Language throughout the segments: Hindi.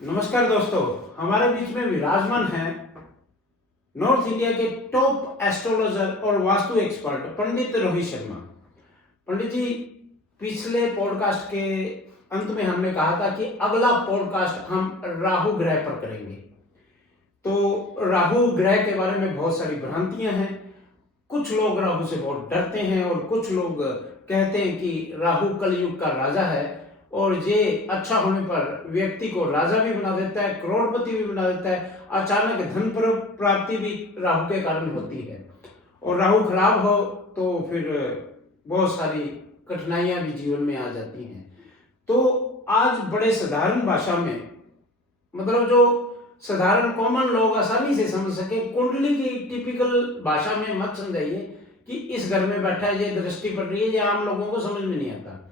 नमस्कार दोस्तों, हमारे बीच में विराजमान हैं नॉर्थ इंडिया के टॉप एस्ट्रोलॉजर और वास्तु एक्सपर्ट पंडित रोहित शर्मा। पंडित जी, पिछले पॉडकास्ट के अंत में हमने कहा था कि अगला पॉडकास्ट हम राहु ग्रह पर करेंगे। तो राहु ग्रह के बारे में बहुत सारी भ्रांतियां हैं। कुछ लोग राहु से बहुत डरते हैं और कुछ लोग कहते हैं कि राहु कलयुग का राजा है और ये अच्छा होने पर व्यक्ति को राजा भी बना देता है, करोड़पति भी बना देता है, अचानक धन प्राप्ति भी राहु के कारण होती है। और राहु खराब हो तो फिर बहुत सारी कठिनाइयां भी जीवन में आ जाती हैं। तो आज बड़े साधारण भाषा में, मतलब जो साधारण कॉमन लोग आसानी से समझ सके, कुंडली की टिपिकल भाषा में मत समझाइए कि इस घर में बैठा है, ये दृष्टि पड़ रही है, ये आम लोगों को समझ में नहीं आता।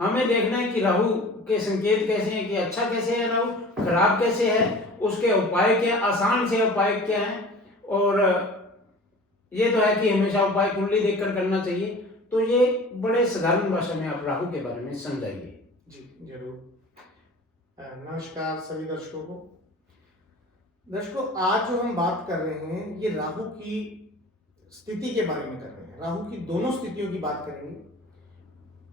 हमें देखना है कि राहु के संकेत कैसे हैं, कि अच्छा कैसे है राहु, खराब कैसे है, उसके उपाय क्या, आसान से उपाय क्या है। और ये तो है कि हमेशा उपाय कुंडली देखकर करना चाहिए। तो ये बड़े साधारण भाषा में आप राहु के बारे में समझाइए। जी जरूर। नमस्कार सभी दर्शकों को। दर्शकों, आज जो हम बात कर रहे हैं ये राहु की स्थिति के बारे में कर रहे हैं। राहु की दोनों स्थितियों की बात करेंगे।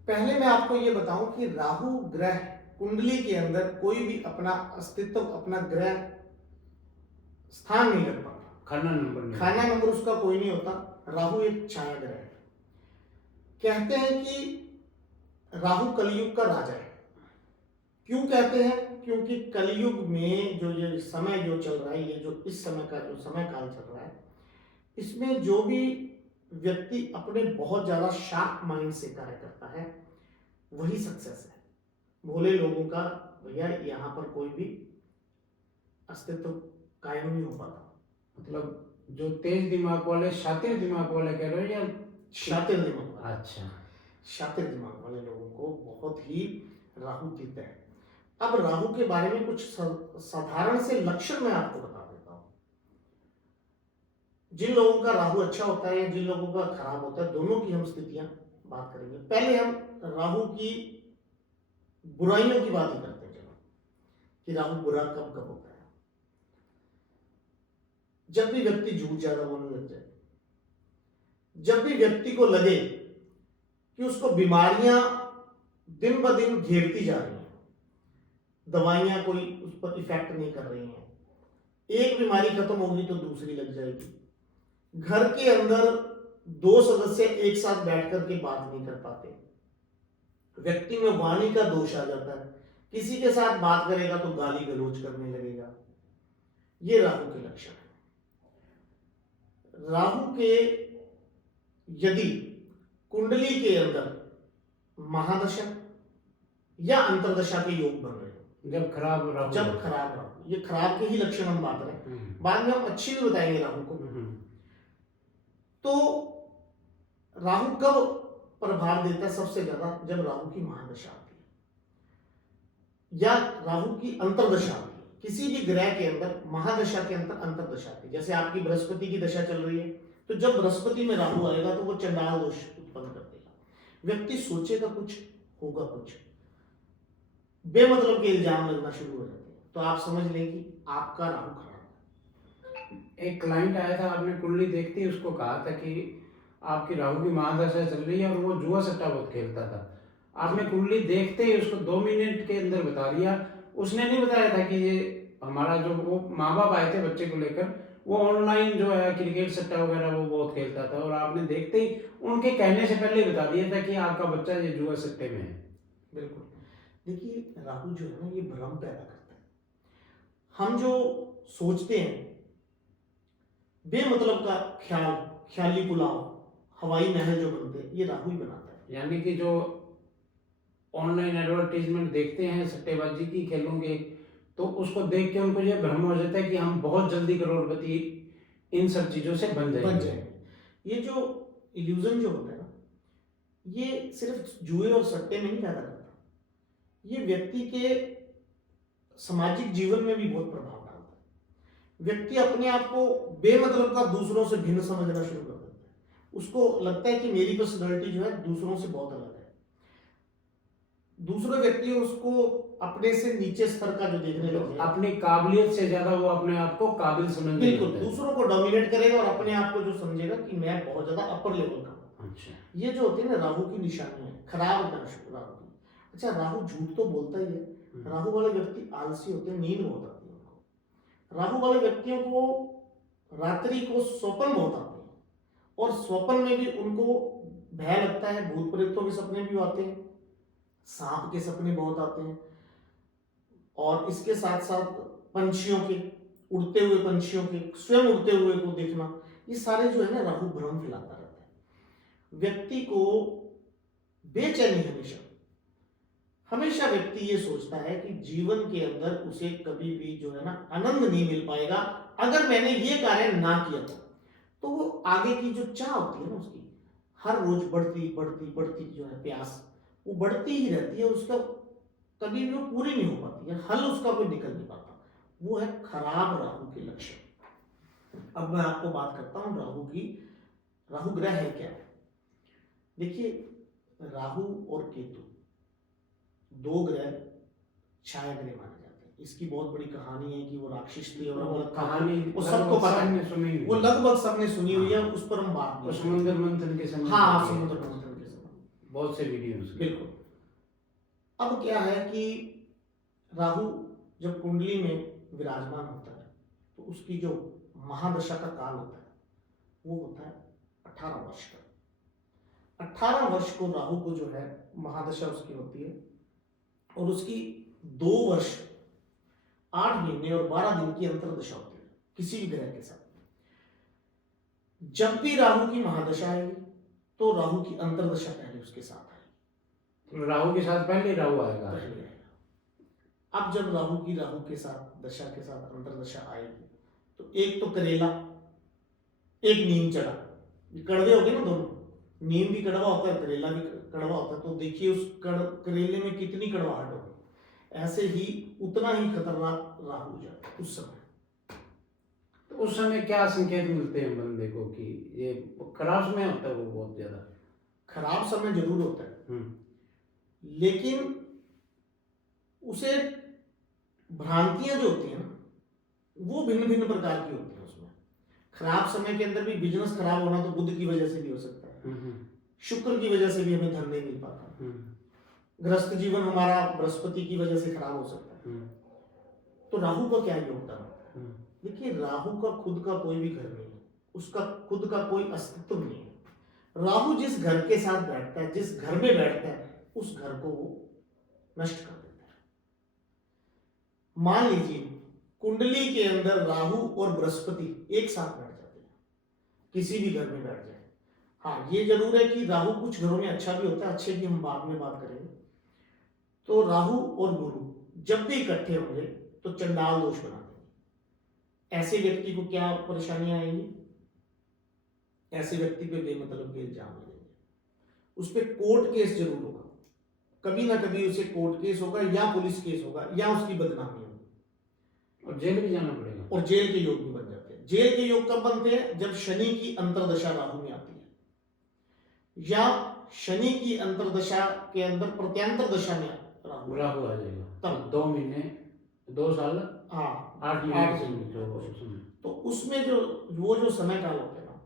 पहले मैं आपको ये बताऊं कि राहु ग्रह कुंडली के अंदर कोई भी अपना अस्तित्व, अपना ग्रह स्थान नहीं कर पाता। खाना नंबर उसका कोई नहीं होता। राहु एक छाया ग्रह है। कहते हैं कि राहु कलयुग का राजा है। क्यों कहते हैं? क्योंकि कलयुग में जो ये समय जो चल रहा है, ये जो इस समय का जो समय काल चल रहा है, इसमें जो भी व्यक्ति अपने बहुत ज्यादा शार्प माइंड से कार्य करता है वही सक्सेस है। भोले लोगों का भैया यहाँ पर कोई भी अस्तित्व कायम नहीं हो पाता। मतलब जो तेज दिमाग वाले, शातिर दिमाग वाले कह रहे हो या शातिर दिमाग वाले? अच्छा, शातिर दिमाग वाले लोगों को बहुत ही राहु पीता है। अब राहु के बारे में कुछ साधारण से लक्षण मैं आपको बता देता हूं। जिन लोगों का राहु अच्छा होता है या जिन लोगों का खराब होता है, दोनों की हम स्थितियां बात करेंगे। पहले हम राहु की बुराइयों की बात ही करते हैं। चलो, कि राहु बुरा कब कब होता है। जब भी व्यक्ति झूठ ज्यादा बोलने लग जाए, जब भी व्यक्ति को लगे कि उसको बीमारियां दिन ब दिन घेरती जा रही हैं, दवाइयां कोई उस पर इफेक्ट नहीं कर रही हैं, एक बीमारी खत्म होगी तो दूसरी लग जाएगी, घर के अंदर दो सदस्य एक साथ बैठ करके बात नहीं कर पाते, व्यक्ति में वाणी का दोष आ जाता है, किसी के साथ बात करेगा तो गाली गलौज करने लगेगा, ये राहु के लक्षण है। राहु के यदि कुंडली के अंदर महादशा या अंतरदशा के योग बन रहे हो, जब खराब राहु, ये खराब के ही लक्षण हम बात करें, बाद में हम अच्छी भी बताएंगे राहु को। तो राहु कब प्रभाव देता है सबसे ज्यादा? जब राहु की महादशा आती है या राहु की अंतरदशा आती है। किसी भी ग्रह के अंदर महादशा के अंदर अंतरदशा आती है। जैसे आपकी बृहस्पति की दशा चल रही है, तो जब बृहस्पति में राहु आएगा तो वो चंडाल दोष उत्पन्न कर देगा। व्यक्ति सोचेगा कुछ, होगा कुछ, बेमतलब के इल्जाम लगना शुरू हो जाते हैं। तो आप समझ लें कि आपका राहु खराब है। एक क्लाइंट आया था, आपने कुंडली देखते ही उसको कहा था कि आपकी राहु की महादशा चल रही है और वो जुआ सट्टा बहुत खेलता था। आपने कुंडली देखते ही उसको 2 मिनट के अंदर बता दिया। उसने नहीं बताया था कि ये हमारा जो वो माँ बाप आए थे बच्चे को लेकर, वो ऑनलाइन जो है क्रिकेट सट्टा वगैरह वो बहुत खेलता था, और आपने देखते ही उनके कहने से पहले बता दिया था कि आपका बच्चा ये जुआ सट्टे में है। बिल्कुल। देखिए, राहु जो है ना, ये भ्रम पैदा करता है। हम जो सोचते हैं, बेमतलब का ख्याली पुलाव, हवाई महल जो बनते हैं, ये राहु ही बनाता है। यानी कि जो ऑनलाइन एडवर्टीजमेंट देखते हैं सट्टेबाजी की, खेलोगे, तो उसको देख के उनको ये भ्रम हो जाता है कि हम बहुत जल्दी करोड़पति इन सब चीजों से बन जाएंगे। ये जो इल्यूजन जो होता है ना, ये सिर्फ जुए और सट्टे में नहीं पैदा करता, ये व्यक्ति के सामाजिक जीवन में भी बहुत प्रभाव डालता है। व्यक्ति अपने आप को बेमतलब का दूसरों से भिन्न समझना शुरू कर देता है। उसको लगता है कि मेरी पर्सनैलिटी जो है दूसरों से बहुत अलग है। दूसरे व्यक्ति उसको अपने से नीचे स्तर का जो देखने तो लगे, अपनी काबिलियत से ज्यादा वो अपने आप को काबिल समझने बिल्कुल लगता है। दूसरों को डोमिनेट करेगा और अपने आप को जो समझेगा कि मैं बहुत ज्यादा अपर लेवल का हूँ। अच्छा। ये जो होती है ना राहु की निशानी है, खराब राहु की। अच्छा, राहु झूठ तो बोलता ही है। राहु वाले व्यक्ति आलसी होते हैं, नींद बहुत आती है उनको। राहु वाले व्यक्तियों को रात्रि को स्वप्न बहुत आते हैं, और स्वप्न में भी उनको भय लगता है। भूत प्रेतों के सपने भी आते हैं, सांप के सपने बहुत आते हैं, और इसके साथ साथ पंछियों के, उड़ते हुए पंछियों के, स्वयं उड़ते हुए को देखना, ये सारे जो है ना राहु भ्रम फैलाता रहता है व्यक्ति को। बेचैनी हमेशा हमेशा व्यक्ति ये सोचता है कि जीवन के अंदर उसे कभी भी जो है ना आनंद नहीं मिल पाएगा अगर मैंने ये कार्य ना किया तो वो आगे की जो चाह होती है ना उसकी, हर रोज बढ़ती बढ़ती बढ़ती जो है प्यास, वो बढ़ती ही रहती है, उसका कभी भी वो पूरी नहीं हो पाती है, हल उसका कोई निकल नहीं पाता। वो है खराब राहु के लक्षण। अब मैं आपको बात करता हूं राहु की। राहु ग्रह है क्या? देखिए, राहु और केतु दो ग्रह छाया ग्रह माने जाते हैं। इसकी बहुत बड़ी कहानी है कि वो राक्षस थे, और वो कहानी वो सबको पता है, सुनी हुई वो है। लगभग सबने सुनी हुई है, उस पर हम बात वो नहीं समुद्र मंथन के समय हाँ, होती है। समुद्र मंथन के समय बहुत से वीडियोस। बिल्कुल। अब क्या है कि राहु जब कुंडली में विराजमान होता है तो उसकी जो महादशा का काल होता है वो होता है 18 वर्ष का। 18 वर्ष को राहु को जो है महादशा उसकी होती है, और उसकी 2 वर्ष 8 महीने और 12 दिन की अंतर्दशा होती है किसी भी ग्रह के साथ। जब भी राहु की महादशा आएगी तो राहु की अंतर्दशा पहले उसके साथ आएगी। तो राहु के साथ पहले राहु आएगा। पहले आएगा। अब जब राहु की राहु के साथ दशा के साथ अंतर्दशा आएगी तो एक तो करेला, एक नीम चढ़ा, ये कड़वे हो गए ना दोनों। नीम भी कड़वा होता है, करेला भी कड़वा होता है, तो देखिए उस करेले में कितनी कड़वाहट होगी। ऐसे ही उतना ही खतरनाक राहु हो जाता है उस समय। तो उस समय क्या संकेत मिलते हैं बंदे को कि ये खराब समय होता है? वो बहुत ज्यादा खराब समय जरूर होता है, लेकिन उसे भ्रांतियां जो होती हैं ना वो भिन्न भिन्न प्रकार की होती हैं उसमें। खराब समय के अंदर भी बिजनेस खराब होना तो बुध की वजह से भी हो सकता है, शुक्र की वजह से भी हमें धन नहीं मिल पाता, गृहस्थ जीवन हमारा बृहस्पति की वजह से खराब हो सकता है। तो राहु का क्या योगदान होता है? देखिए, राहु का खुद का कोई भी घर नहीं है, उसका खुद का कोई अस्तित्व नहीं है। राहु जिस घर के साथ बैठता है, जिस घर में बैठता है, उस घर को वो नष्ट कर देता है। मान लीजिए कुंडली के अंदर राहु और बृहस्पति एक साथ बैठ जाते हैं, किसी भी घर में बैठ जाए। हाँ, ये जरूर है कि राहु कुछ घरों में अच्छा भी होता है, अच्छे की हम बाद में बात करेंगे। तो राहु और गुरु जब भी इकट्ठे होंगे तो चंडाल दोष बना देंगे। ऐसे व्यक्ति को क्या परेशानियां आएंगी? ऐसे व्यक्ति पे बेमतलब के इल्जाम लगेंगे, उस पर कोर्ट केस जरूर होगा, कभी ना कभी उसे कोर्ट केस होगा या पुलिस केस होगा या उसकी बदनामी होगी, और जेल भी जाना पड़ेगा। और जेल के योग भी बन जाते हैं। जेल के योग कब बनते हैं? जब शनि की अंतर्दशा राहु में आती है, या शनि की अंतर्दशा के अंदर प्रत्यांतर दशा में राहु आ जाएगा, तब 2 महीने 2 साल हाँ 8 महीने तो उसमें जो वो जो समय काल होता है ना,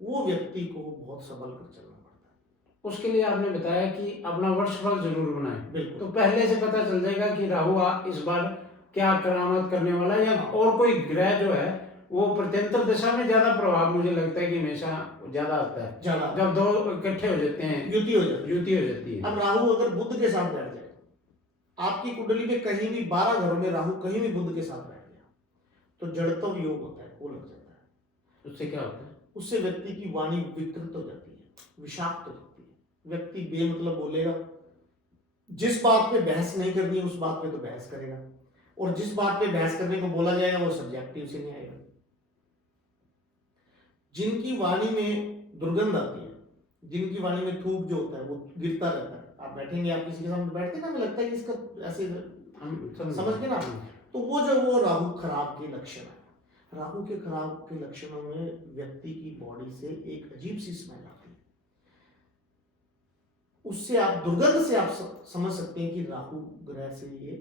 वो व्यक्ति को बहुत संभल कर चलना पड़ता है। उसके लिए आपने बताया कि अपना वर्षफल जरूर बनाएं। बिल्कुल। तो पहले से पता चल जाएगा कि राहु इस बार क्या करामात करने वाला है, या और कोई ग्रह जो है वो प्रत्यंतर दशा में ज्यादा प्रभाव मुझे लगता है कि हमेशा ज्यादा आता है। ज्यादा जब दो इकट्ठे हो जाते हैं, युति हो जाती युति हो जाती है। अब राहु अगर बुध के साथ बैठ जाए, आपकी कुंडली में कहीं भी 12 घरों में राहु कहीं भी बुध के साथ बैठ गया तो जड़त्व योग होता है, वो लग जाता है। उससे क्या होता है? उससे व्यक्ति की वाणी विकृत हो जाती है, विषाक्त हो जाती है। व्यक्ति बेमतलब बोलेगा, जिस बात पे बहस नहीं करनी है उस बात पे तो बहस करेगा, और जिस बात पे बहस करने को बोला जाएगा वो सब्जेक्टिव से नहीं आएगा। जिनकी वाणी में दुर्गंध आती है, जिनकी वाणी में थूक जो होता है वो गिरता रहता है, आप बैठेंगे, आप किसी के सामने बैठते ना, हमें लगता है कि इसका ऐसे हम समझ गए ना, तो वो राहु खराब के लक्षण है। राहु के खराब के लक्षणों में व्यक्ति की बॉडी से एक अजीब सी स्मेल आती है। उससे आप दुर्गंध से आप समझ सकते हैं कि राहु ग्रह से ये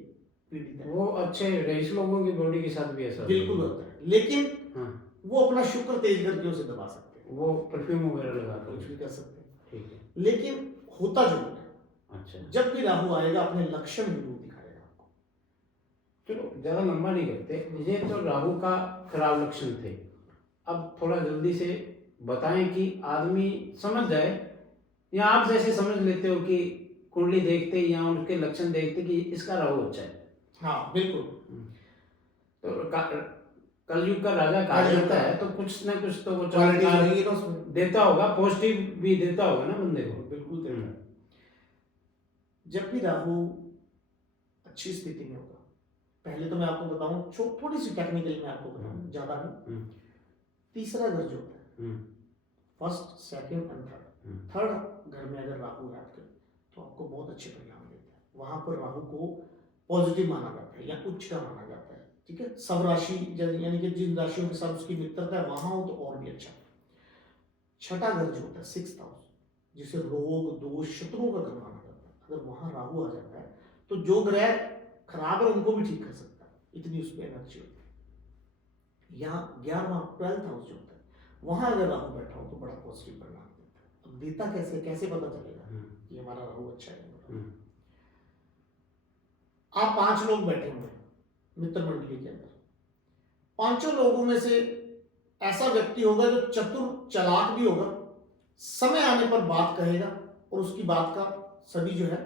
पीड़ित है। वो अच्छे रईस लोगों की बॉडी के साथ भी ऐसा बिल्कुल होता है, लेकिन हाँ, वो अपना शुक्र तेज करके उसे दबा सकते हैं, वो परफ्यूम वगैरह लगा कुछ कर। भी कर सकते हैं। ठीक है। लेकिन होता जो है, अच्छा, जब भी राहु आएगा अपने लक्षण जरूर दिखाएगा आपको। चलो ज़्यादा लंबा नहीं करते, ये तो राहु का खराब लक्षण थे। अब थोड़ा जल्दी से बताएं कि आदमी समझ जाए, या आप जैसे समझ लेते हो कि कुंडली देखते या उनके लक्षण देखते कि इसका राहु अच्छा है। हाँ बिल्कुल। तो कलयुग का राजा कहा कलयुग जाता का है, तो कुछ ना कुछ तो वो क्वालिटी चमत्कार रहेगी ना उसमें, देता होगा, पॉजिटिव भी देता होगा ना बंदे को। बिल्कुल देता है। जब भी राहु अच्छी स्थिति में होगा, पहले तो मैं आपको बताऊं, थोड़ी सी टेक्निकल में आपको बताऊं, ज्यादा नहीं। तीसरा घर जो होता है, फर्स्ट सेकंड एंड थर्ड घर में अगर राहु है आपके, तो आपको बहुत अच्छे परिणाम देता है। वहां पर राहु को पॉजिटिव माना जाता है या उच्च का माना जाता है। ठीक है, सब राशि यानी कि जिन राशियों के साथ उसकी मित्रता है वहां हो तो और भी अच्छा। छठा घर जो होता है, सिक्स्थ हाउस, जिसे रोग दोष शत्रुओं का घर माना जाता है, अगर वहां राहु आ जाता है तो जो ग्रह खराब है उनको भी ठीक कर सकता है, इतनी उसमें एनर्जी होती है। यहाँ 11वां 12th हाउस जो होता है, वहां अगर राहु बैठा हो तो बड़ा पॉजिटिव परिणाम देता है। अब देता कैसे कैसे पता चलेगा कि हमारा राहु अच्छा है? आप 5 लोग बैठे हुए हैं मित्र मंडली के अंदर, पांचों लोगों में से ऐसा व्यक्ति होगा जो चतुर चालाक भी होगा, समय आने पर बात कहेगा और उसकी बात का सभी जो है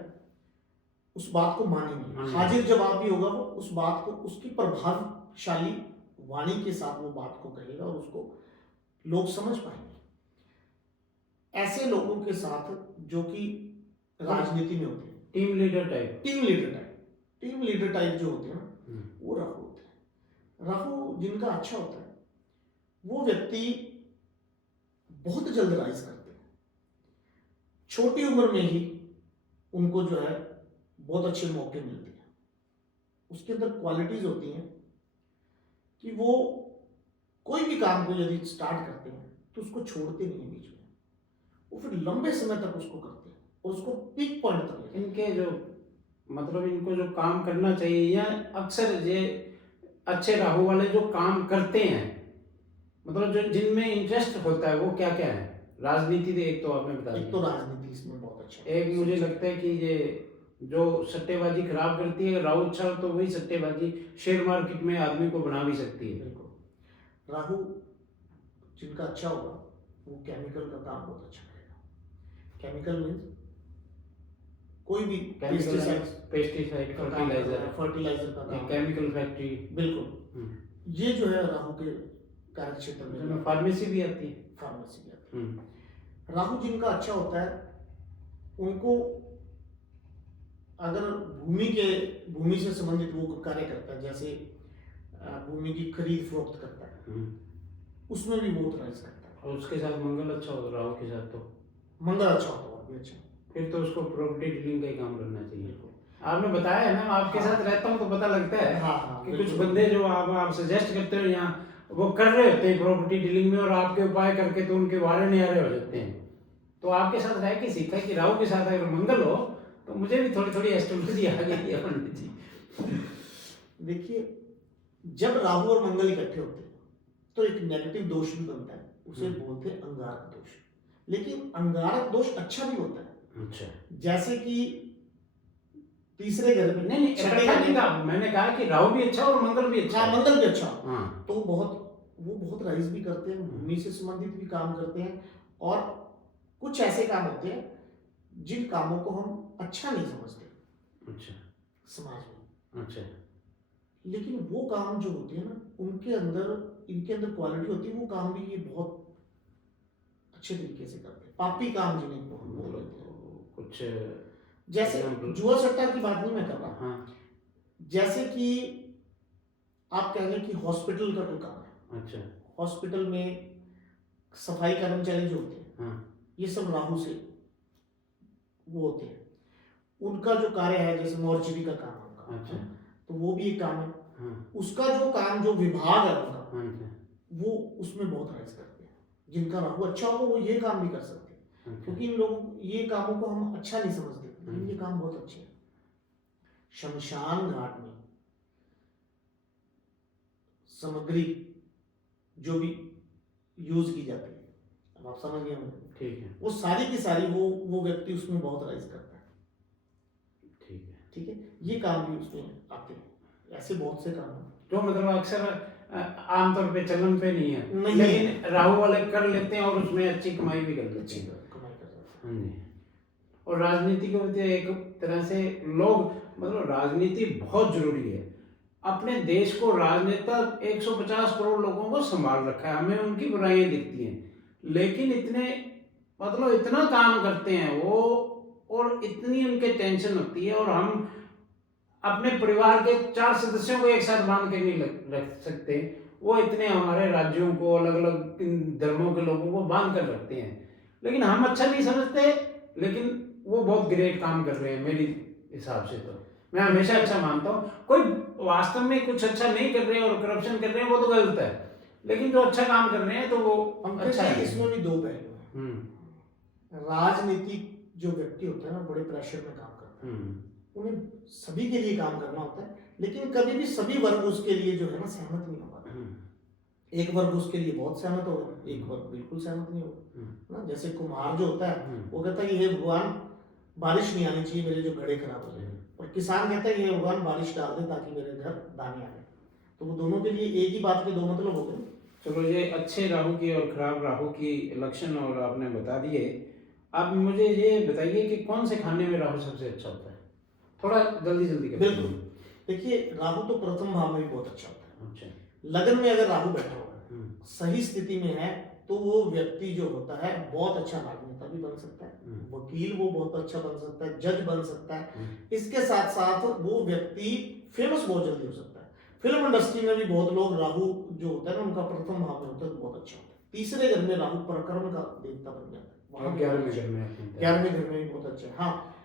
उस बात को मानेंगे। हाजिर जवाब भी होगा, वो उस बात को उसकी प्रभावशाली वाणी के साथ वो बात को कहेगा और उसको लोग समझ पाएंगे। ऐसे लोगों के साथ जो कि राजनीति में होते हैं, टीम लीडर टाइप जो होते हैं ना, वो राहु होते हैं। राहु जिनका अच्छा होता है वो व्यक्ति बहुत जल्द राइज करते हैं, छोटी उम्र में ही उनको जो है बहुत अच्छे मौके मिलते हैं। उसके अंदर क्वालिटीज होती हैं कि वो कोई भी काम को यदि स्टार्ट करते हैं तो उसको छोड़ते नहीं है बीच में, वो फिर लंबे समय तक उसको करते हैं और उसको पीक पॉइंट तक लेते हैं। इनके जो मतलब इनको जो काम करना चाहिए, या अक्सर ये अच्छे राहु वाले जो काम करते हैं, मतलब जो जिनमें इंटरेस्ट होता है वो क्या क्या है? राजनीति तो एक तो आपने बता दिया, एक तो राजनीति इसमें बहुत अच्छा, एक मुझे लगता है कि ये जो सट्टेबाजी खराब करती है, राहु अच्छा तो वही सट्टेबाजी शेयर मार्केट में आदमी को बना भी सकती है। बिल्कुल। राहु जिनका अच्छा होगा वो केमिकल का काम बहुत अच्छा करेगा। केमिकल मीन्स कोई भी पेस्टिसाइड फर्टिलाइजर का काम, केमिकल फैक्ट्री, बिल्कुल। ये जो है राहु के कार्य क्षेत्र में फार्मेसी भी आती है। राहु जिनका अच्छा होता है उनको अगर भूमि से संबंधित वो कार्य करता है, जैसे भूमि की खरीद फरोख्त करता है, उसमें भी बहुत राइज करता है। और उसके साथ मंगल अच्छा होगा, राहु के साथ तो मंगल अच्छा होता है और भी अच्छा, फिर तो उसको प्रॉपर्टी डीलिंग का ही काम करना चाहिए। आपने बताया है ना, आपके साथ रहता हूँ तो पता लगता है कि कुछ बंदे जो आप सजेस्ट करते हो यहाँ वो कर रहे होते हैं प्रॉपर्टी डीलिंग में, और आपके उपाय करके तो उनके वारे नियारे हो जाते हैं। तो आपके साथ रह के सीखा कि राहु के साथ अगर मंगल हो तो मुझे भी थोड़ी थोड़ी एस्ट्रोलॉजी आ गई है पंडित जी। देखिए, जब राहु और मंगल इकट्ठे होते हैं तो एक नेगेटिव दोष भी बनता है, उसे बोलते हैं अंगारक दोष। लेकिन अंगारक दोष अच्छा भी होता है। अच्छा, जैसे कि तीसरे घर में नहीं कहा, मैंने कहा कि राहु भी अच्छा और मंगल भी अच्छा। मंगल भी अच्छा, तो वो बहुत राइज भी करते हैं, भूमि से संबंधित भी काम करते हैं, और कुछ ऐसे काम होते हैं जिन कामों को हम अच्छा नहीं समझते। अच्छा, समाज में। अच्छा, लेकिन वो काम जो होते हैं ना, इनके अंदर क्वालिटी होती है, वो काम भी ये बहुत अच्छे तरीके से करते हैं। पापी काम जिन्हें हम बोलते हैं, कुछ जैसे जुआ सट्टा की बात नहीं मैं कर रहा, जैसे कि आप कह लें कि हॉस्पिटल का कोई काम है। अच्छा, हॉस्पिटल में सफाई कर्मचारी जो होते हैं, ये सब राहु से वो होते हैं, उनका जो कार्य है, जैसे मॉर्चरी का काम है उनका। अच्छा, तो वो भी एक काम है। उसका जो काम, जो विभाग है उनका, वो उसमें बहुत राइज करते हैं। जिनका राहु अच्छा हो वो ये काम भी कर सकते हैं। क्योंकि इन लोगों ये कामों को हम अच्छा नहीं समझते, लेकिन ये काम बहुत अच्छे हैं। शमशान घाट में सामग्री जो भी यूज की जाती है, अब आप समझ गए मुझे, ठीक है, वो सारी की सारी वो व्यक्ति उसमें बहुत राइज करता है। ठीक है। ठीक है, ये काम भी उसमें आते हैं, ऐसे बहुत से काम हैं। जो मतलब अक्सर आमतौर पे चलन पे नहीं है, नहीं लेकिन राहु वाले कर लेते हैं और उसमें अच्छी कमाई भी कर लेते अच्छी हैं। कमाई कर सकते हाँ जी। और राजनीति को भी एक तरह से लोग, मतलब राजनीति बहुत जरूरी है। अपने देश को राजनेता 150 करोड़ लोगों को संभाल रखा है, हमें उनकी बुराइयां दिखती हैं, लेकिन इतने मतलब इतना काम करते हैं वो, और इतनी उनके टेंशन होती है, और हम अपने परिवार के 4 सदस्यों को एक साथ बांध के नहीं रख सकते, वो इतने हमारे राज्यों को, अलग अलग धर्मों के लोगों को बांध कर रखते हैं, लेकिन हम अच्छा नहीं समझते, लेकिन वो बहुत ग्रेट काम कर रहे हैं मेरे हिसाब से। तो मैं हमेशा अच्छा मानता हूँ, कोई वास्तव में कुछ अच्छा नहीं कर रहे हैं और करप्शन कर रहे हैं वो तो गलत है, लेकिन जो अच्छा काम कर रहे हैं तो वो हम अच्छा है। इसमें भी दो पहलू हैं। राजनीतिक जो व्यक्ति होता है ना, बड़े प्रेशर में काम करता है, उन्हें सभी के लिए काम करना होता है, लेकिन कभी भी सभी वर्ग उसके लिए जो है ना सहमत नहीं हो पाता। एक वर्ग उसके लिए बहुत सहमत होगा, एक वर्ग बिल्कुल सहमत नहीं होगा ना। जैसे कुम्हार जो होता है वो कहता है ये भगवान बारिश नहीं आनी चाहिए, मेरे जो घड़े खराब हो जाए, और किसान कहता है ये भगवान बारिश डाल दे ताकि मेरे घर दाने आ जाए। तो वो दोनों के लिए एक ही बात के दो मतलब हो गए। चलो, ये अच्छे राहु की और खराब राहु की लक्षण और आपने बता दिए। अब मुझे ये बताइए कि कौन से खाने में राहु सबसे अच्छा होता है, थोड़ा जल्दी जल्दी करते बिल्कुल। देखिए, राहु तो प्रथम भाव में भी बहुत अच्छा होता है। अच्छा। लगन में अगर राहु बैठा हुआ है, सही स्थिति में है, तो वो व्यक्ति जो होता है बहुत अच्छा राजनेता भी बन सकता है, वकील वो बहुत अच्छा बन सकता है, जज बन सकता है। इसके साथ साथ वो व्यक्ति फेमस बहुत जल्दी हो सकता है। फिल्म इंडस्ट्री में भी बहुत लोग राहु जो होता है ना, उनका प्रथम भाव में होता है तो बहुत अच्छा होता है। तीसरे घर में राहु पराक्रम का देवता बन जाता है, वहां 11वें घर में भी बहुत अच्छा है। हाँ,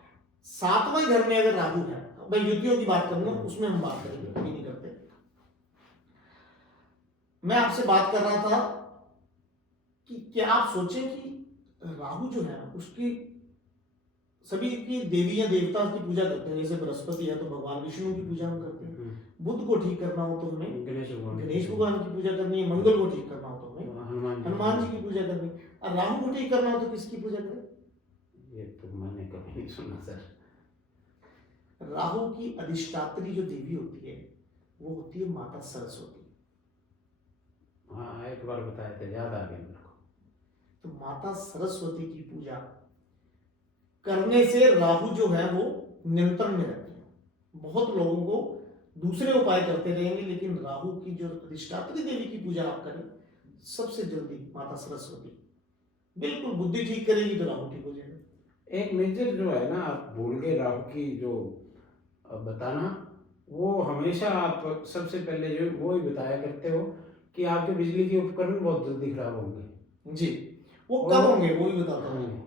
7वें घर में अगर राहु है, मैं युतियों की बात करूंगा, उसमें हम बात करेंगे, अभी नहीं करते। मैं आपसे बात कर रहा था कि क्या आप सोचें कि राहु जो है उसकी सभी की देवी या देवता की पूजा करते हैं, जैसे बृहस्पति है तो भगवान विष्णु की पूजा हम करते हैं, बुध को ठीक करना हो तो हमें गणेश भगवान की पूजा करनी है, मंगल को ठीक करना हो तो हमें हनुमान जी की पूजा करनी है, और राहु को ठीक करना हो तो किसकी पूजा करें? ये तो मैंने कभी नहीं सुना सर। राहु की अधिष्ठात्री जो देवी होती है वो होती है माता सरस्वती। हाँ, एक बार बताए थे, याद आ गया मेरे को। तो माता सरस्वती की पूजा करने से राहु जो है वो नियंत्रण में रहते हैं। बहुत लोगों को दूसरे उपाय करते रहेंगे, लेकिन राहु की जो अधिष्ठात्री देवी की पूजा आप करें, सबसे जल्दी माता सरस्वती बिल्कुल बुद्धि ठीक करेगी तो राहु ठीक हो जाएगा। एक मेजर जो है ना, आप भूल गए राहु की जो बताना, वो हमेशा आप सबसे पहले जो वो ही बताया करते हो कि आपके बिजली के उपकरण बहुत जल्दी खराब होंगे। जी, वो कब होंगे वो भी बताता हूँ।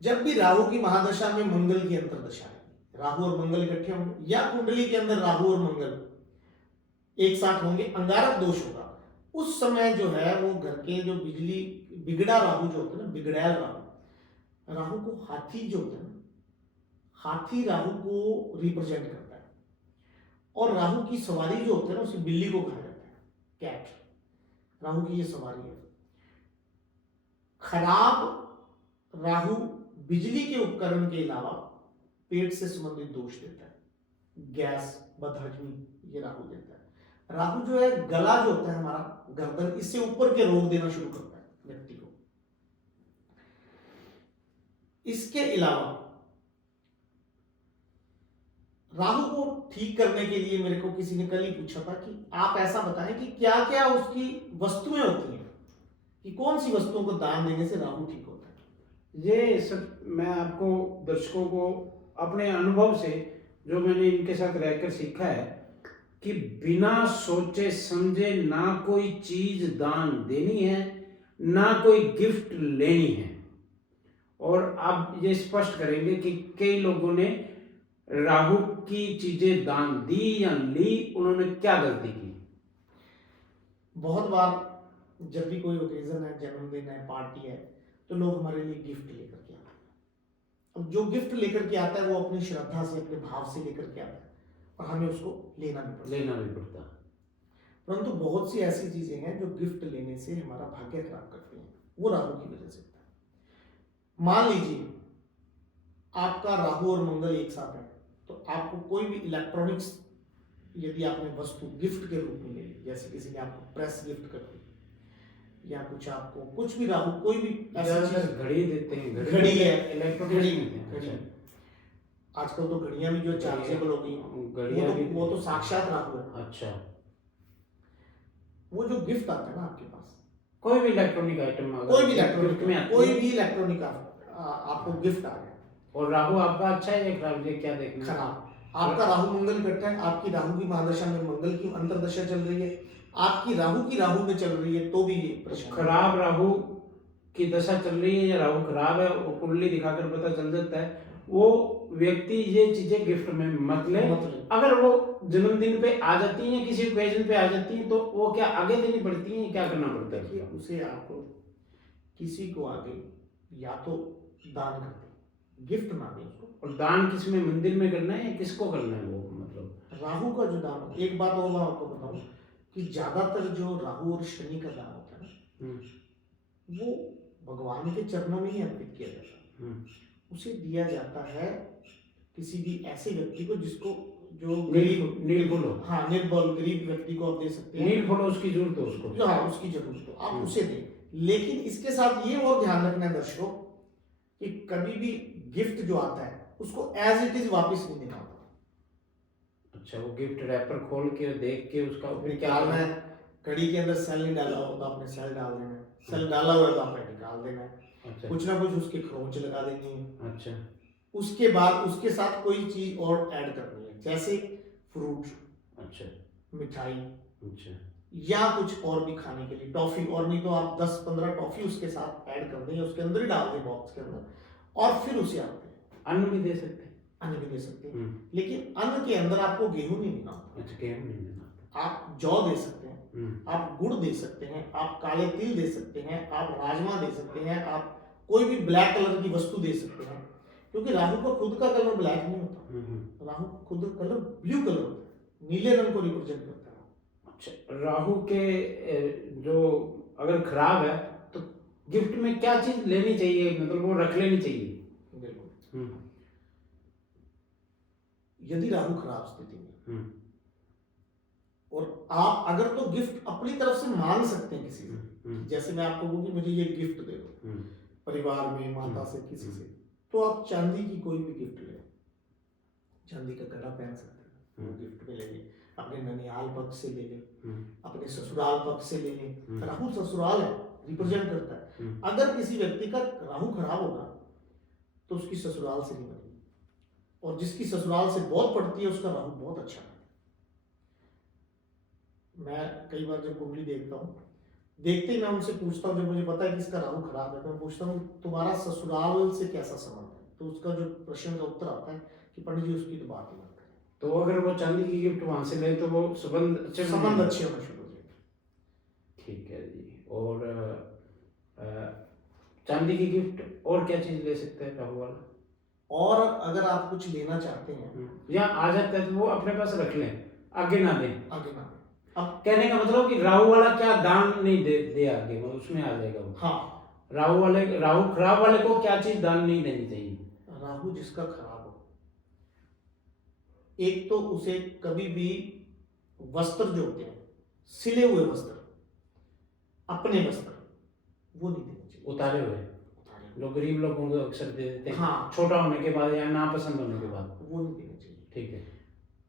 जब भी राहु की महादशा में मंगल की अंतरदशा है, राहु और मंगल इकट्ठे होंगे, या कुंडली के अंदर राहु और मंगल एक साथ होंगे, अंगारक दोष होगा, उस समय जो है वो घर के जो बिजली बिगड़ा राहु जो होता है ना, बिगड़ैल राहु, राहु को हाथी जो होता है ना, हाथी राहु को रिप्रेजेंट करता है, और राहु की सवारी जो होती है ना, उसे बिल्ली को कहा जाता है, कैट। राहु की ये सवारी है। खराब राहु बिजली के उपकरण के अलावा पेट से संबंधित दोष देता है, गैस, बदहजमी, ये राहु देता है। राहु जो है गला जो होता है हमारा, गर्दन, इससे ऊपर के रोग देना शुरू करता है व्यक्ति को। इसके अलावा राहु को ठीक करने के लिए मेरे को किसी ने कल ही पूछा था कि आप ऐसा बताएं कि क्या क्या उसकी वस्तुएं होती हैं, कि कौन सी वस्तुओं को दान देने से राहु ठीक होता है। ये सब मैं आपको, दर्शकों को अपने अनुभव से, जो मैंने इनके साथ रहकर सीखा है, कि बिना सोचे समझे ना कोई चीज दान देनी है, ना कोई गिफ्ट लेनी है। और आप ये स्पष्ट करेंगे कि कई लोगों ने राहु की चीजें दान दी या ली, उन्होंने क्या गलती की? बहुत बार जब भी कोई ओकेजन है, जन्मदिन है, पार्टी है, तो लोग हमारे लिए गिफ्ट लेकर के आते हैं। अब जो गिफ्ट लेकर के आता है वो अपनी श्रद्धा से, अपने भाव से लेकर के आता है और हमें उसको लेना भी पड़ता है। लेना भी पड़ता है। परंतु बहुत सी ऐसी चीजें हैं जो गिफ्ट लेने से हमारा भाग्य खराब करती हैं, वो राहु की वजह से होता है। मान लीजिए आपका राहु और मंगल एक साथ है, तो आपको कोई भी इलेक्ट्रॉनिक्स यदि आपने वस्तु गिफ्ट के रूप में ले ली, जैसे किसी ने आपको प्रेस गिफ्ट कर दी या कुछ आपको कुछ भी राहु कोई भी ऐसी ज्यादातर चीज, घड़ी देते हैं, घड़ी है, इलेक्ट्रॉनिक्स घड़ी देते हैं। घड़ी अच्छा। आजकल तो घड़ियां भी जो चार्जेबल हो गई, घड़ियां भी वो तो साक्षात राहु है। अच्छा। वो जो गिफ्ट आता है ना आपके पास, कोई भी इलेक्ट्रॉनिक आइटम, कोई भी इलेक्ट्रॉनिक में आती कोई है, भी इलेक्ट्रॉनिक आपको गिफ्ट आ गया, और राहु आपका अच्छा है या खराब, ये क्या देखना है? खराब। आपका राहु मंगल इकट्ठा है, आपकी राहु की महादशा में मंगल की अंतरदशा चल रही है, आपकी राहु की राहु में चल रही है, तो भी ये परेशानी। खराब राहु की दशा चल रही है या राहु खराब है, वो कुंडली दिखाकर पता चल जाता है। वो व्यक्ति ये चीजें गिफ्ट में मत ले। मतलब अगर वो जन्मदिन पे आ जाती हैं, किसी ओकेजन पे आ जाती हैं, तो वो क्या आगे देनी पड़ती हैं, क्या करना पड़ता है? देखिए, उसे आपको किसी को आगे या तो दान कर दे, गिफ्ट ना दे उसको। और दान किसमें, मंदिर में करना है या किसको करना है? वो मतलब राहु का जो दान, एक बात और मैं आपको बताऊं कि ज्यादातर जो राहु और शनि का दान होता है ना, वो भगवान के चरणों में ही अर्पित किया जाता है। उसे दिया जाता है किसी भी ऐसे व्यक्ति को जिसको, जो गरीब निर्बल हो। हाँ, निर्बल गरीब व्यक्ति को आप दे सकते हैं, नीड फॉलो उसकी जरूरत हो उसको, जो हाँ उसकी जरूरत हो आप उसे दें। लेकिन इसके साथ ये और ध्यान रखना है दर्शकों कि कभी भी गिफ्ट जो आता है उसको एज इट इज वापस नहीं देना होता। अच्छा, वो गिफ्ट रैपर खोल के देख के उसका फिर क्या निकालना है, घड़ी के अंदर सेल नहीं डाला हो तो आपने सेल डाल देना है, सेल डाला हुआ है तो आपने निकाल देना है, अच्छा कुछ ना कुछ उसके खरोंच लगा देनी है। अच्छा उसके बाद उसके साथ कोई चीज और ऐड करनी है, जैसे फ्रूट, अच्छा मिठाई अच्छा या कुछ और भी खाने के लिए, टॉफी, और नहीं तो आप 10-15 टॉफी उसके साथ ऐड कर दें, उसके अंदर ही डाल दें बॉक्स के अंदर, और फिर उसे आप दें। अन्न भी दे सकते हैं। अन्न भी दे सकते हैं, लेकिन अन्न के अंदर आपको गेहूं नहीं देना होता। अच्छा, गेहूं नहीं देना। आप जौ दे सकते हैं, आप गुड़ दे सकते हैं, आप काले तिल दे सकते हैं, आप राजमा दे सकते हैं, आप कोई भी ब्लैक कलर की वस्तु दे सकते हैं, क्योंकि राहु का खुद का कलर ब्लैक नहीं होता, राहु का खुद का कलर ब्लू कलर होता है, नीले रंग को रिप्रेजेंट करता है। अच्छा, राहु के जो अगर खराब है तो गिफ्ट में क्या चीज लेनी चाहिए, मतलब वो रख लेनी चाहिए? बिल्कुल, यदि राहु खराब स्थिति में और आप अगर तो गिफ्ट अपनी तरफ से मांग सकते हैं किसी से, जैसे मैं आपको कहूँ कि मुझे ये गिफ्ट दे दो, परिवार में माता से किसी से, तो आप चांदी की कोई भी गिफ्ट ले, चांदी का कड़ा पहन सकते हैं, वो गिफ्ट में ले लें, अपने ननिहाल पक्ष से ले लें, अपने ससुराल पक्ष से ले लें। राहु ससुराल है, रिप्रेजेंट करता है। अगर किसी व्यक्ति का राहु खराब होगा तो उसकी ससुराल से नहीं बनेगी, और जिसकी ससुराल से बहुत पड़ती है उसका राहु बहुत अच्छा है। मैं कई बार जब कुंडली देखता हूँ, देखते ही मैं उनसे पूछता हूँ, जब मुझे पता है कि इसका राहु खराब है तो मैं पूछता हूँ तुम्हारा ससुराल से कैसा संबंध है, तो उसका जो प्रश्न का उत्तर आता है कि पंडित जी उसकी तो बात ही मत करें। तो अगर वो चांदी की गिफ्ट वहां से ले तो वो संबंध अच्छे अच्छे होना शुरू हो जाएंगे। ठीक है जी। और चांदी की गिफ्ट और क्या चीज ले सकते हैं राहु वाला? और अगर आप कुछ लेना चाहते हैं या आ जाता है तो वो अपने पास रख लें, आगे ना दें। आगे ना, अब कहने का मतलब कि राहु वाला क्या दान नहीं दे आगे, वो उसमें आ जाएगा वो। हाँ, राहु खराब वाले को क्या चीज दान नहीं देनी चाहिए? राहु जिसका खराब हो, एक तो उसे कभी भी वस्त्र जो होते हैं, सिले हुए वस्त्र, अपने वस्त्र, वो नहीं देने चाहिए। उतारे हुए जो गरीब लोगों को अक्सर दे देते हैं, हाँ, छोटा होने के बाद या नापसंद होने के बाद, वो नहीं देने चाहिए। ठीक है,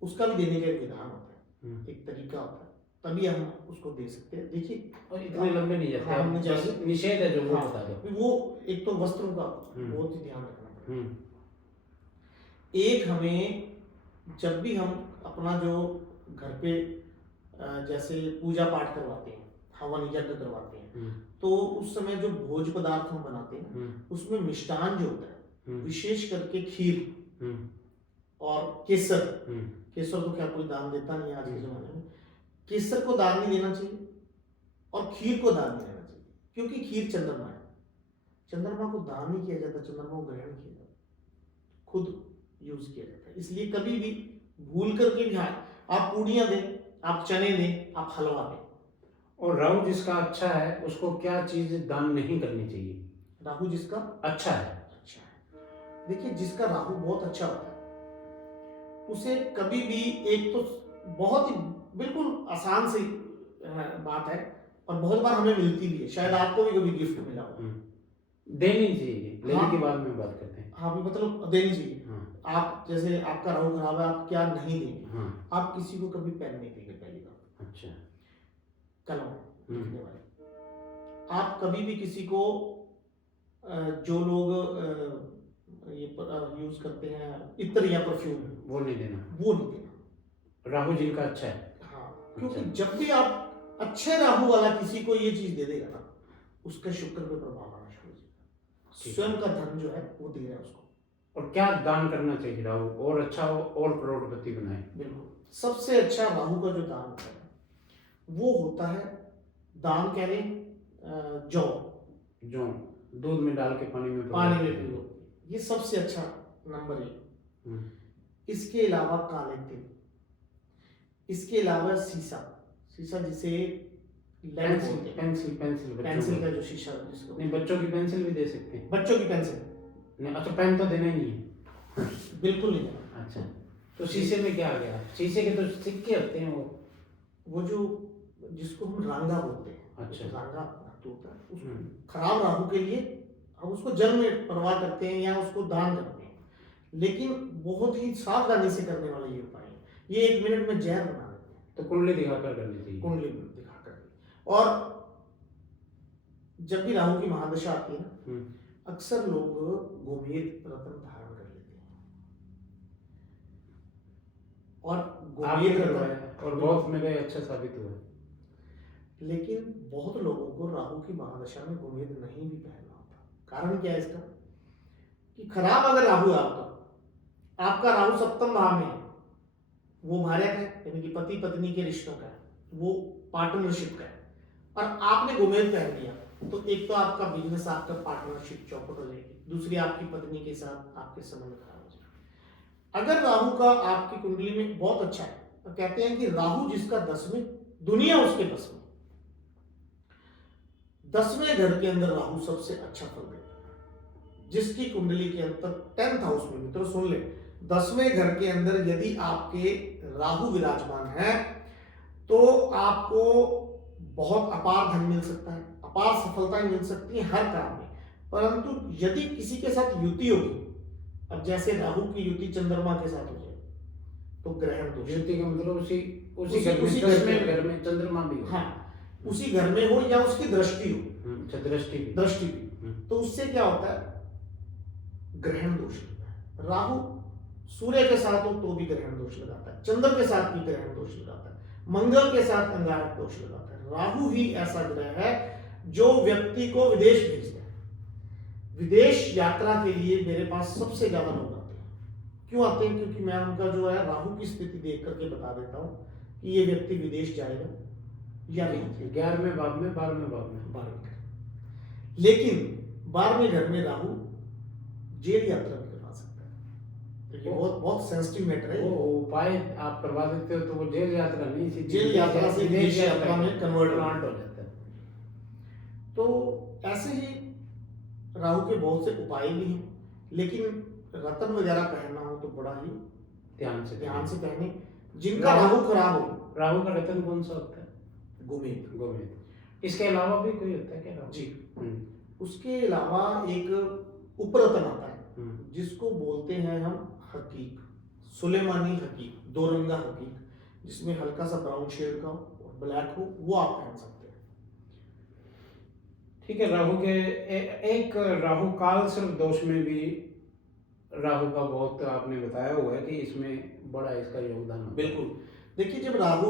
उसका भी देने का एक विधान होता है, एक तरीका होता है, तभी हम उसको दे सकते हैं। देखिए, और इतने लंबे नहीं जाते। हाँ, नहीं जाते। बस निषेध है जो वो हाँ, बता दो। वो एक तो वस्त्रों का बहुत ही ध्यान रखना पड़ेगा। एक हमें जब भी हम अपना जो घर पे जैसे पूजा पाठ करवाते हैं, हवन यज्ञ करवाते हैं, तो उस समय जो भोज पदार्थ हम बनाते हैं उसमें मिष्टान जो होता है, विशेष करके खीर और केसर, केसर तो क्या कोई दान देता नहीं आज के जमाने में, केसर को दान नहीं देना चाहिए और खीर को दान नहीं देना चाहिए, क्योंकि खीर चंद्रमा है, चंद्रमा को दान नहीं किया जाता, चंद्रमा को ग्रहण किया जाता, खुद यूज किया जाता है। इसलिए कभी भी भूल करके भी आप पूड़ियां दें, आप चने दें, आप हलवा दें। और राहु जिसका अच्छा है उसको क्या चीज दान नहीं करनी चाहिए? राहु जिसका अच्छा है, अच्छा है, देखिए जिसका राहु बहुत अच्छा होता है उसे कभी भी, एक तो बहुत ही बिल्कुल आसान सी बात है और बहुत बार हमें मिलती भी है, शायद आपको भी कभी गिफ्ट मिला हो, देनी चाहिए, लेने हाँ। के बाद में बात करते हैं। हाँ भी मतलब देनी चाहिए। हाँ, आप जैसे आपका राहु खराब है, आप क्या नहीं देंगे? हाँ, आप किसी को कभी पेन नहीं देंगे, पहली बात। अच्छा, कलम लिखने वाले आप कभी भी किसी को जो लोग ये यूज करते हैं इत्र या परफ्यूम, वो नहीं देना, वो नहीं देना। राहु जिनका अच्छा है। हाँ, क्योंकि जब भी आप अच्छे राहु वाला किसी को ये चीज दे देगा ना, उसका शुक्र पे प्रभाव आना शुरू हो जाएगा, स्वयं का धन जो है वो दे रहा है उसको। और क्या दान करना चाहिए राहु और अच्छा हो और करोड़पति बनाए? बिल्कुल, सबसे अच्छा राहु का जो दान होता है वो होता है, दान कह रहे जौ, जो दूध में डाल के पानी में पी लो, ये सबसे अच्छा नंबर 1। इसके अलावा काले तिल, इसके अलावा शीशा जिसे लेड बोलते हैं, पेंसिल का जो शीशा जिसको, नहीं, बच्चों की पेंसिल भी दे सकते हैं। बच्चों की पेंसिल नहीं, अच्छा, पेन तो देना ही नहीं है। बिल्कुल नहीं देना। अच्छा, तो शीशे में क्या आ गया? शीशे के तो सिक्के होते हैं, वो जो जिसको हम रांगा बोलते हैं, अच्छा, रांगा धातु होता है, उसको खराब राहु के लिए हम उसको जल में परवाह करते हैं या उसको दान करते हैं, लेकिन बहुत ही सावधानी से करने वाला ये उपाय है। ये 1 मिनट में जहर बना देते हैं। तो कुंडली दिखाकर करनी चाहिए। कुंडली दिखाकर, और जब भी राहु की महादशा आती है ना, अक्सर लोग गोमेद रत्न धारण कर लेते हैं, और गोमेद रत्न और बहुत मेरे अच्छा साबित हुआ है। लेकिन बहुत लोगों को राहु की महादशा में गोमेद नहीं भी पहनना होता। कारण क्या है इसका? कि खराब अगर राहु है आपका राहु सप्तम भाव में है, वो भारत है, यानी कि पति पत्नी के रिश्तों का है, वो पार्टनरशिप का है, और आपने गोमेद पहन लिया तो एक तो आपका बिजनेस, आपका पार्टनरशिप चौपट हो जाएगी, दूसरी आपकी पत्नी के साथ आपके संबंध खराब हो जाएंगे। अगर राहु का आपकी कुंडली में बहुत अच्छा है तो कहते हैं कि राहु जिसका 10वें, दुनिया उसके 10वें, 10वें घर के अंदर राहु सबसे अच्छा फल देता है। जिसकी कुंडली के अंदर 10th हाउस में, मित्रों सुन ले, 10वें घर के अंदर यदि आपके राहु विराजमान है तो आपको बहुत अपार धन मिल सकता है, अपार सफलताएं मिल सकती है हर काम में। परंतु यदि किसी के साथ युति होगी, अब जैसे राहु की युति चंद्रमा के साथ हो जाए तो ग्रहण दोष। युति का मतलब उसी घर में चंद्रमा भी हो, हाँ, उसी घर में हो या उसकी दृष्टि हो, दृष्टि भी, तो उससे क्या होता है? ग्रहण दोष लगता है। राहु सूर्य के साथ हो तो भी ग्रहण दोष लगाता है, चंद्र के साथ भी ग्रहण दोष लगाता है, मंगल के साथ अंगारक दोष लगाता है। राहु ही ऐसा ग्रह है जो व्यक्ति को विदेश भेजता है। विदेश यात्रा के लिए मेरे पास सबसे ज्यादा लोग आते हैं। क्यों आते हैं? क्योंकि मैं उनका जो है राहु की स्थिति देख करके बता देता हूं कि ये व्यक्ति विदेश जाएगा या नहीं। 11वें भाव में, 12वें भाव में, 12वें घर, लेकिन 12वें घर में राहु जेल यात्रा भी करवा सकता है। तो ये बहुत सेंसिटिव मैटर है। वो उपाय आप करवा देते हो तो वो जेल यात्रा नहीं, सीधी जेल यात्रा से विदेश यात्रा में कन्वर्ट हो जाता है। तो ऐसे ही राहु के बहुत से उपाय भी हैं, लेकिन रत्न वगैरह पहनना हो तो बड़ा ही ध्यान से पहने। जिनका राहु खराब हो, राहु का रत्न कौन सा होता है? गोमेद। इसके अलावा भी कोई होता है क्या राहु? जी, उसके अलावा एक उपरतन आता है जिसको बोलते हैं हम हकीक, सुलेमानी हकीक, 2 रंगा हकीक, जिसमें हल्का सा ब्राउन शेड का और ब्लैक हो, वो आप पहन सकते हैं। ठीक है। राहु के एक राहु काल सर्प दोष में भी राहु का बहुत आपने बताया हुआ है कि इसमें बड़ा इसका योगदान है। बिल्कुल, देखिए जब राहु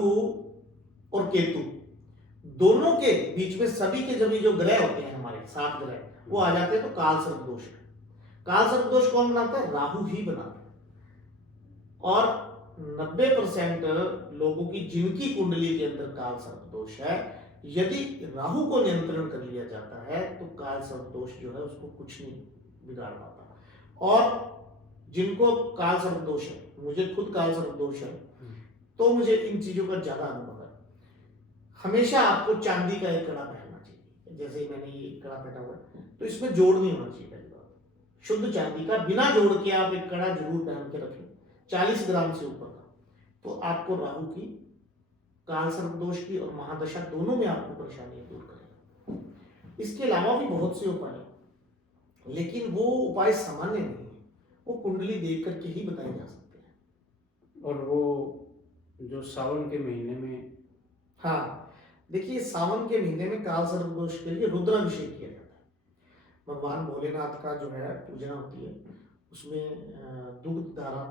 और केतु दोनों के बीच में सभी के जब जो ग्रह होते हैं, हमारे 7 ग्रह, वो आ जाते हैं तो काल सर्प दोष है। काल सर्प दोष कौन बनाता है? राहु ही बनाता है। और 90% लोगों की जिनकी कुंडली के अंदर काल सर्प दोष है, यदि राहु को नियंत्रण कर लिया जाता है तो काल सर्प दोष जो है उसको कुछ नहीं बिगाड़ पाता। और जिनको काल सर्प दोष है, मुझे खुद काल सर्प दोष है, तो मुझे इन चीजों का ज्यादा अनुभव है। हमेशा आपको चांदी का एक कड़ा पहनना चाहिए। जैसे ही मैंने ये कड़ा पहना हुआ है, तो इसमें जोड़ नहीं होना चाहिए। पहली बात, शुद्ध चांदी का बिना जोड़ के आप एक कड़ा जरूर पहन के रखें, 40 ग्राम से ऊपर का, तो आपको राहु की, काल सर्प दोष की और महादशा दोनों में आपको परेशानियां दूर करेगा। इसके अलावा भी बहुत से उपाय हैं, लेकिन वो उपाय सामान्य नहीं है, वो कुंडली देख करके ही बताए जा सकते हैं। और वो जो सावन के महीने में, हाँ, देखिए सावन के महीने में काल सर्प दोष के लिए रुद्राभिषेक किया जाता है। भगवान भोलेनाथ का जो है पूजा होती है, उसमें दूध धारा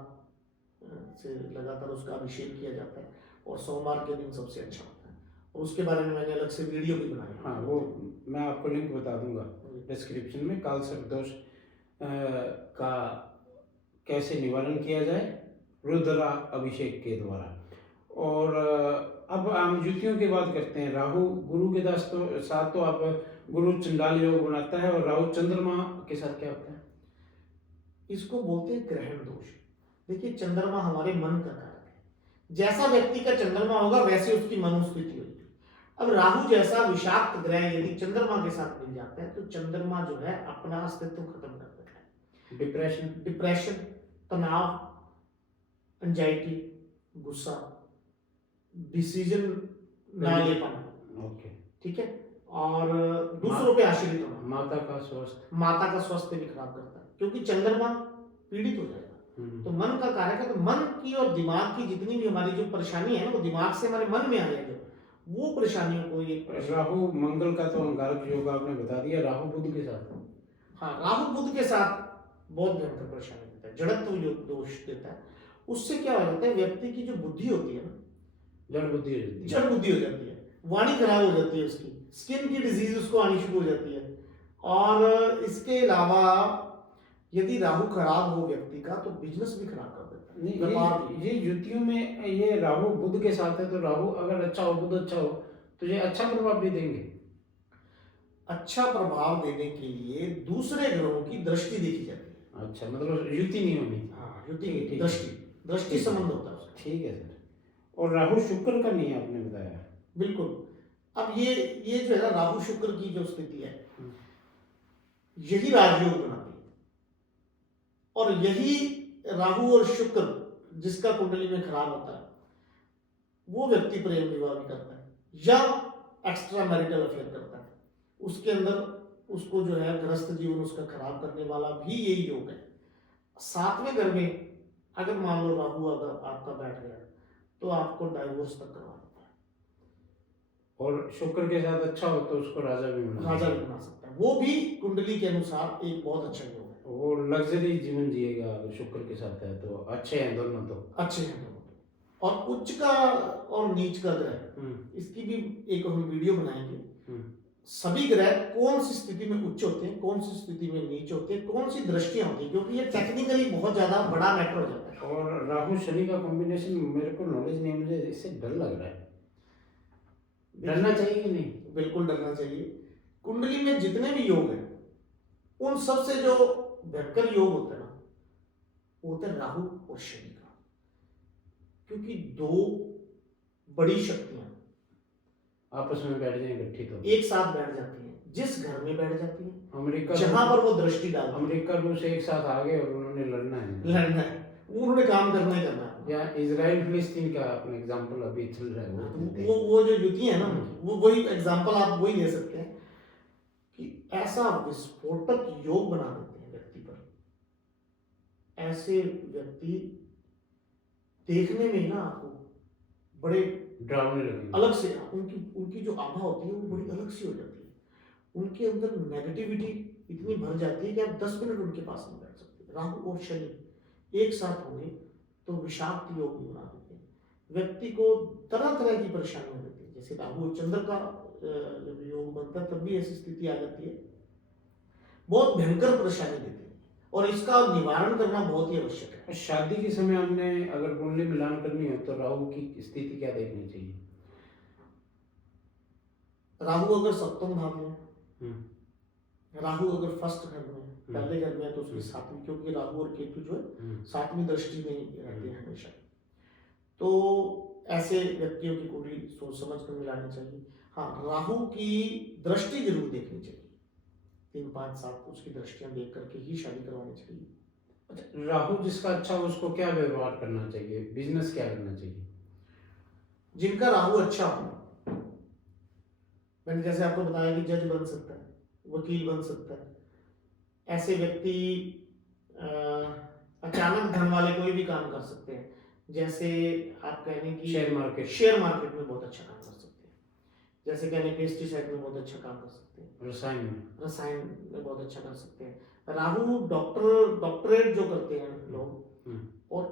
से लगातार उसका अभिषेक किया जाता है, और सोमवार के दिन सबसे अच्छा होता है। और उसके बारे में मैंने अलग से वीडियो भी बनाई है। हाँ, वो मैं आपको लिंक बता दूंगा डिस्क्रिप्शन में। काल सर्प दोष का कैसे निवारण किया जाए रुद्रा अभिषेक के द्वारा। और अब हम ज्योतियों की बात करते हैं। राहु गुरु के साथ तो आप गुरु चंडाल योग बनाता है, और राहु चंद्रमा के साथ क्या होता है? इसको बोलते हैं ग्रहण दोष। देखिए चंद्रमा हमारे मन का कारक है, जैसा व्यक्ति का चंद्रमा होगा वैसे उसकी मनोस्थिति होगी। अब राहु जैसा विषाक्त ग्रह यदि चंद्रमा के साथ मिल जाता है तो चंद्रमा जो है अपना अस्तित्व खत्म कर देता है। डिप्रेशन, तनाव, एंजाइटी, गुस्सा, डिसीजन ना ले पाना, ओके, ठीक है, और दूसरों पे आश्रित होना, माता का स्वास्थ्य भी खराब करता है, क्योंकि चंद्रमा पीड़ित हो जाएगा। तो मन का कारक है, तो मन की और दिमाग की जितनी भी हमारी जो परेशानी है ना, वो दिमाग से हमारे मन में आ जाएगी। वो परेशानियों को ये राहु मंगल का तो अंगारक योग आपने बता दिया, राहु बुध के साथ? हाँ, राहु बुध के साथ बहुत भयंकर परेशानी देता है, जड़त्व योग दोष देता है। उससे क्या हो जाता है, व्यक्ति की जो बुद्धि होती है ना, जड़ बुद्धि हो जाती है, वाणी खराब हो जाती है, उसकी स्किन की डिजीज उसको आनी शुरू हो जाती है। और इसके अलावा यदि राहु खराब हो व्यक्ति का तो बिजनेस भी खराब कर देता है। ये युतियों में ये राहु बुध के साथ है, तो राहु अगर अच्छा हो, बुध अच्छा हो, तो ये अच्छा प्रभाव भी देंगे। अच्छा प्रभाव देने के लिए दूसरे ग्रहों की दृष्टि देखी जाती है। अच्छा, मतलब युति नहीं होनी। हाँ, युति, दृष्टि संबंध होता है। ठीक है सर। और राहु शुक्र का नहीं आपने बताया? बिल्कुल। अब ये जो है ना, राहु शुक्र की जो स्थिति है, यही राजयोग बनाती है। और यही राहु और शुक्र जिसका कुंडली में खराब होता है, वो व्यक्ति प्रेम विवाह भी करता है या एक्स्ट्रा मैरिटल अफेयर करता है। उसके अंदर उसको जो है गृहस्थ जीवन उसका खराब करने वाला भी यही योग है। 7वें घर में अगर मान लो राहु अगर आपका बैठ गया तो आपको डाइवोर्स तक करवा देता है। और शुक्र के साथ अच्छा हो तो उसको राजा भी बना सकता है। वो भी कुंडली के अनुसार एक बहुत अच्छा योग है। वो लग्जरी जीवन जिएगा अगर शुक्र के साथ है तो। अच्छे हैं दोनों तो। और उच्च का और नीच का ग्रह, इसकी भी एक हम वीडियो बनाएंगे। सभी ग्रह कौन सी स्थिति में उच्च होते हैं, कौन सी स्थिति में नीच होते हैं, कौन सी दृष्टियां होती है, क्योंकि ये टेक्निकली बहुत ज्यादा बड़ा मैटर हो जाता है। और राहु शनि का कॉम्बिनेशन मेरे को नॉलेज नहीं, मुझे इससे डर लग रहा है। डरना चाहिए कि नहीं? बिल्कुल डरना चाहिए। कुंडली में जितने भी योग हैं, उन सबसे जो भयंकर योग होता है ना, वो होता है राहु और शनि का। क्योंकि दो बड़ी शक्तियां आपस में बैठ जाए इकट्ठी, तो एक साथ बैठ जाती हैं। जिस घर में बैठ जाती है, अमेरिका जहां पर वो दृष्टि डालती है, अमेरिका रूस एक साथ आ गए और उन्होंने लड़ना है, उन्होंने काम करना है। या इजराइल फिलिस्तीन का अपना एग्जांपल अभी चल रहा है। वो जो युति है ना, वो वही एग्जांपल आप वही ले सकते हैं कि ऐसा विस्फोटक योग बना देते हैं व्यक्ति पर। ऐसे व्यक्ति देखने में ना आपको बड़े डरावने लगेंगे। अलग से उनकी जो आभा होती है वो बड़ी अलग सी हो जाती है। उनके अंदर नेगेटिविटी इतनी भर जाती है कि आप 10 मिनट उनके पास नहीं बैठ सकते। राहु और शनि एक साथ होंगे तो विषाक्त योग भी बना देते हैं। व्यक्ति को तरह तरह की परेशानियां होती है। जैसे राहु और चंद्र का जब योग बनता है तब भी ऐसी स्थिति आ जाती है, बहुत भयंकर परेशानी देती है, और इसका निवारण करना बहुत ही आवश्यक है। शादी के समय हमने अगर कुंडली मिलान करनी हो तो राहु की स्थिति क्या देखनी चाहिए? राहु अगर सप्तम भाव में, हम्म, राहु अगर फर्स्ट घर में, पहले घर में है, तो उसकी हम्म। सातवीं, क्योंकि राहु और केतु जो है हम्म, सातवीं दृष्टि में ही रहते हैं हमेशा। तो ऐसे व्यक्तियों की कुंडली सोच समझ कर मिलानी चाहिए। हाँ, राहु की दृष्टि जरूर देखनी चाहिए, 3, 5, 7 उसकी दृष्टियां देख करके ही शादी करवानी चाहिए। अच्छा, राहु जिसका अच्छा हो उसको क्या व्यवहार करना चाहिए, बिजनेस क्या करना चाहिए? जिनका राहु अच्छा हो, मैंने जैसे आपको बताया कि जज बन सकता है, वकील बन सकता है, ऐसे व्यक्ति अचानक धन वाले कोई भी काम कर सकते हैं। जैसे आप कह लें कि शेयर मार्केट। शेयर मार्केट में बहुत अच्छा काम कर सकते हैं, जैसे कह लें पेस्टिसाइड में बहुत अच्छा काम कर सकते हैं, रसायन में। रसायन में बहुत अच्छा कर सकते हैं। राहु डॉक्टरेट जो करते हैं लोग, और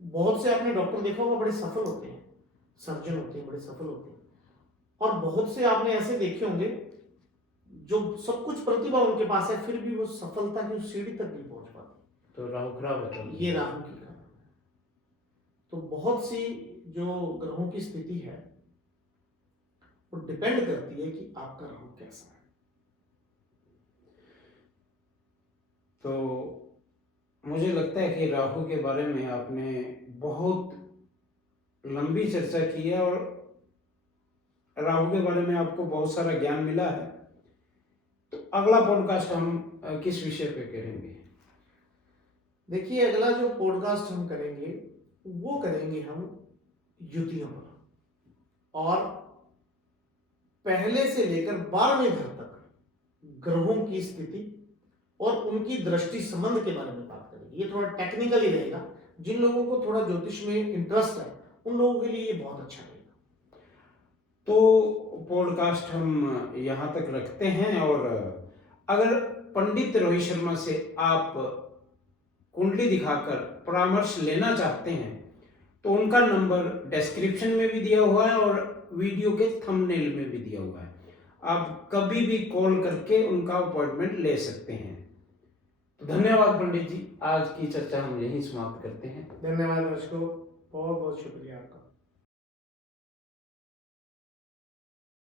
बहुत से आपने डॉक्टर देखा होगा बड़े सफल होते हैं, सर्जन होते हैं बड़े सफल होते हैं, और बहुत से आपने ऐसे देखे होंगे जो सब कुछ प्रतिभा उनके पास है, फिर भी वो सफलता की उस सीढ़ी तक नहीं पहुंच पाते। तो राहु खराब होता है। ये राहु की कारण है। तो बहुत सी जो ग्रहों की स्थिति है वो डिपेंड करती है कि आपका राहु कैसा है। तो मुझे लगता है कि राहु के बारे में आपने बहुत लंबी चर्चा की है और राहु के बारे में आपको बहुत सारा ज्ञान मिला है। तो अगला पॉडकास्ट हम किस विषय पे करेंगे? देखिए, अगला जो पॉडकास्ट हम करेंगे वो करेंगे हम युतियों पर, और पहले से लेकर 12वें घर तक ग्रहों की स्थिति और उनकी दृष्टि संबंध के बारे में बात करेंगे। ये थोड़ा टेक्निकल ही रहेगा, जिन लोगों को थोड़ा ज्योतिष में इंटरेस्ट है उन लोगों के लिए ये बहुत अच्छा रहेगा। तो पॉडकास्ट हम यहाँ तक रखते हैं, और अगर पंडित रोहित शर्मा से आप कुंडली दिखाकर परामर्श लेना चाहते हैं तो उनका नंबर डिस्क्रिप्शन में भी दिया हुआ है और वीडियो के थंबनेल में भी दिया हुआ है। आप कभी भी कॉल करके उनका अपॉइंटमेंट ले सकते हैं। तो धन्यवाद पंडित जी, आज की चर्चा हम यहीं समाप्त करते हैं। धन्यवाद दर्शकों, बहुत बहुत शुक्रिया आपका।